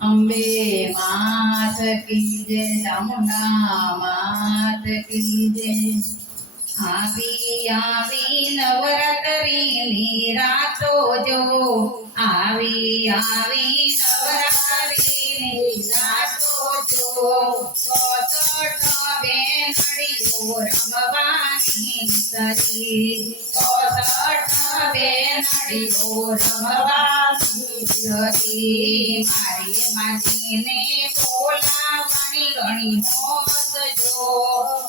અંબે માત કી જય, ચામુંડા માત કી જય। આવી આવી નવરાત્રિની રાતો જો, આવી આવી નવરાત્રિની રાતો જો, બેનડીઓ રમવાની સરી, બેનડીઓ રમવાની સરી, મારી માજીને બોલાવવાની ઘણી મોત જો,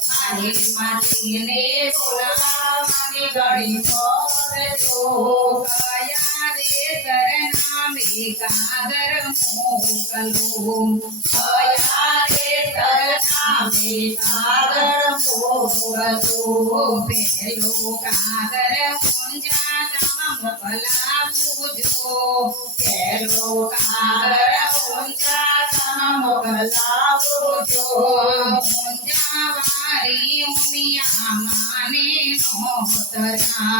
મારી માજીને બોલાવવાની ઘણી મોત જો, કયા રે સરનામે કાગર મોકલું, કયા રે સરનામે કાગર મોકલું, પેલો કાગર મુંજામાં મોકલાવું જો, પેલો કાગર મુંજામાં મોકલાવું જો, મુંજાવારી ઉમિયા માને નોતરા,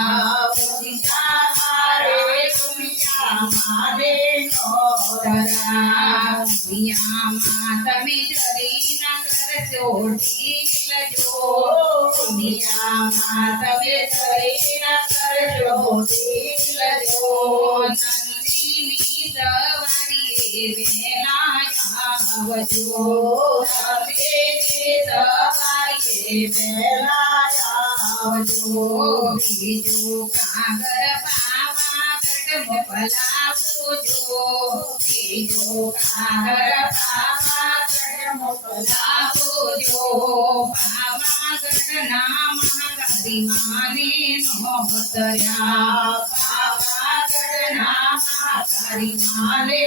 મુંજાવારી ઉમિયા માને નોતરા, ઉમિયામાં તમે જરી ના કરજો ઢીલ જો, ઉમિયામાં તમે જરી ના કરજો ઢીલ જો, નંદીની સવારી વેલા આવજો, નંદીની સવારી વેલા આવજો, બીજું કાગર પાવાગઢ મોકલાવું જો, બીજું કાગર પાવાગઢ મોકલાવું જો, પાવાગઢના મહાકાળી માને નોતર્યા, પાવાગઢના મહાકાળી માને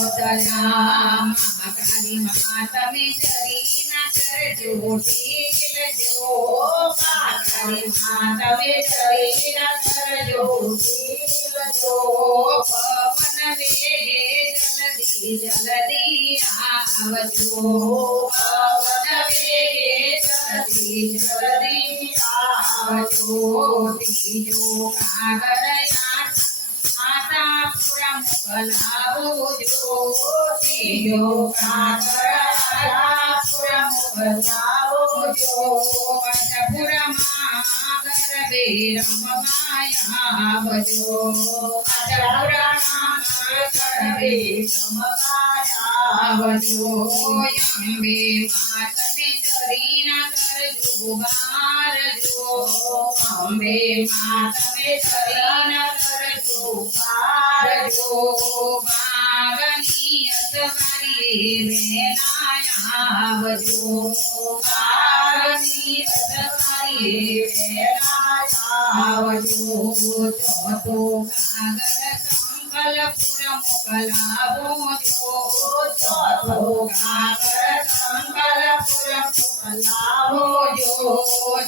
નોતર્યા, મહાકાળી મા તમે જરી ના કરજો ઢીલ જો, મહાકાળી મા તમે જરી ના કરજો ઢીલ જો, પવન વેગે જલ્દી જલ્દી આવજો, પવન વેગે જલ્દી જલ્દી આવજો, ત્રીજો કાગર આશાપુરા મોકલાવું જો, ત્રીજો કાગર આશાપુરા મોકલાવું જો, આશાપુરામાં ગરબે રમવા આવજો, આશાપુરામાં ગરબે રમવા આવજો, અંબે મા તમે જરી ના કરજો બાર જો, અંબે મા તમે જરી ના કરજો બાર જો, બાગની અસવારી વેલા આવજો, બાગની અસવારી વેલા આવજો, ચોથો કાગર સંકલ્પુર મોકલાવો જો, ચોથો કાગર સંકલ્પુર મોકલાવો જો,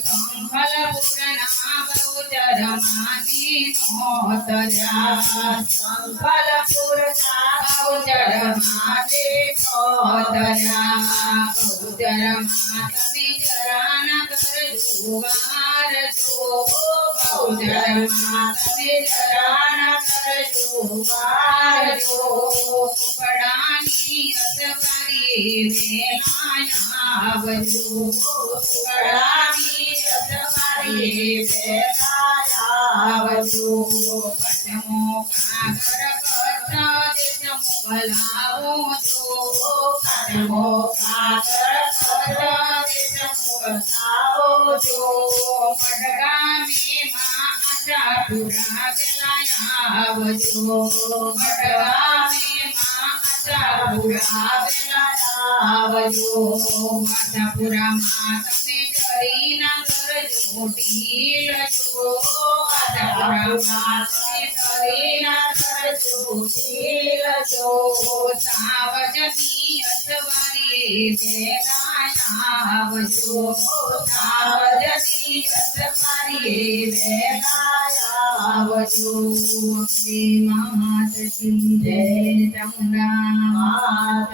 સંકલ્પુરના બહુચર માને નોતર્યા, સંકલ્પુરના બહુચર માને નોતર્યા, બહુચરમાં તમે જરા ના કરજો વાર જો, બહુચરમાં તમે જરા ના કરજો વાર જો, કુકડાની અસવારી વેલા આવજો, કુકડાની અસવારી વેલા આવજો, પદ્મો કાગર પત્ર દેશ મોકલાવો જો, પદ્મો કાગર પત્ર દેશ મોકલાવો જો, મડગામે માં આશાપુરા વેલા આવજો, મડગામે માં આશાપુરા વેલા આવજો, આશાપુરામાં તમે જરી ના કરજો ઢીલ જો, આશાપુરામાં તમે જરી ના કરજો ઢીલ જો, સાવજની અસવારી વેલા આવજો, સાવજની અસવારી વેલા આવજો, અંબે માત કી જય, ચામુંડા માત